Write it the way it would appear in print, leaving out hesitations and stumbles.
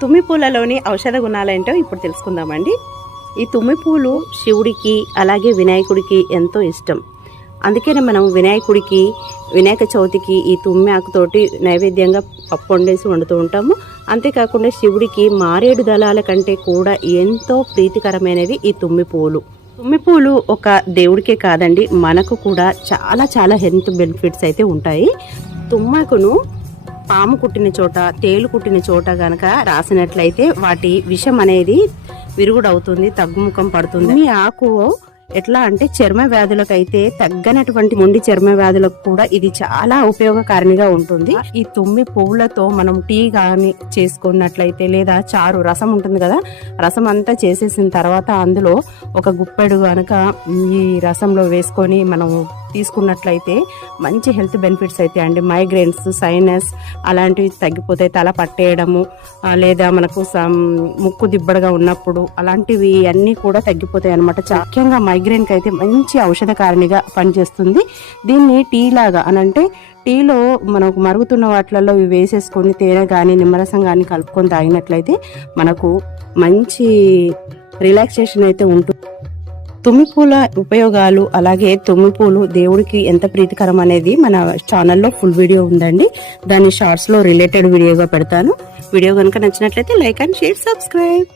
తుమ్మి పూలలోని ఔషధ గుణాలేంటో ఇప్పుడు తెలుసుకుందామండి. ఈ తుమ్మి పూలు శివుడికి అలాగే వినాయకుడికి ఎంతో ఇష్టం. అందుకనే మనం వినాయకుడికి వినాయక చవితికి ఈ తుమ్మి ఆకుతోటి నైవేద్యంగా పప్పు వండేసి వండుతూ ఉంటాము. అంతేకాకుండా శివుడికి మారేడు దళాల కంటే కూడా ఎంతో ప్రీతికరమైనవి ఈ తుమ్మి పూలు. తుమ్మి పూలు ఒక దేవుడికే కాదండి, మనకు కూడా చాలా చాలా హెల్త్ బెనిఫిట్స్ అయితే ఉంటాయి. తుమ్మకును పాము కుట్టిన చోట, తేలు కుట్టిన చోట గనక రాసినట్లయితే వాటి విషం అనేది విరుగుడవుతుంది, తగ్గుముఖం పడుతుంది. ఈ ఆకు ఎట్లా అంటే చర్మ వ్యాధులకైతే తగ్గనటువంటి మొండి చర్మ వ్యాధులకు కూడా ఇది చాలా ఉపయోగకారిగా ఉంటుంది. ఈ తుమ్మి పువ్వులతో మనం టీ కానీ చేసుకున్నట్లయితే లేదా చారు రసం ఉంటుంది కదా, రసం అంతా చేసేసిన తర్వాత అందులో ఒక గుప్పెడు కనుక ఈ రసంలో వేసుకొని మనం తీసుకున్నట్లయితే మంచి హెల్త్ బెనిఫిట్స్ అయితే అండి. మైగ్రేన్స్, సైనస్ అలాంటివి తగ్గిపోతాయి. తల పట్టేయడము లేదా మనకు ముక్కు దిబ్బడగా ఉన్నప్పుడు అలాంటివి అన్నీ కూడా తగ్గిపోతాయి అనమాట. ముఖ్యంగా మైగ్రేన్కి అయితే మంచి ఔషధకారిణిగా పనిచేస్తుంది. దీన్ని టీ లాగా అనంటే టీలో మనకు మరుగుతున్న వాటిలలో ఇవి వేసేసుకొని తేనె కానీ నిమ్మరసం కానీ కలుపుకొని తాగినట్లయితే మనకు మంచి రిలాక్సేషన్ అయితే ఉంటుంది. తుమ్మిపూల ఉపయోగాలు అలాగే తుమ్మిపూలు దేవుడికి ఎంత ప్రీతికరం అనేది మన ఛానల్లో ఫుల్ వీడియో ఉందండి. దాన్ని షార్ట్స్ లో రిలేటెడ్ వీడియోగా పెడతాను. వీడియో కనుక నచ్చినట్లయితే లైక్ అండ్ షేర్, సబ్స్క్రైబ్.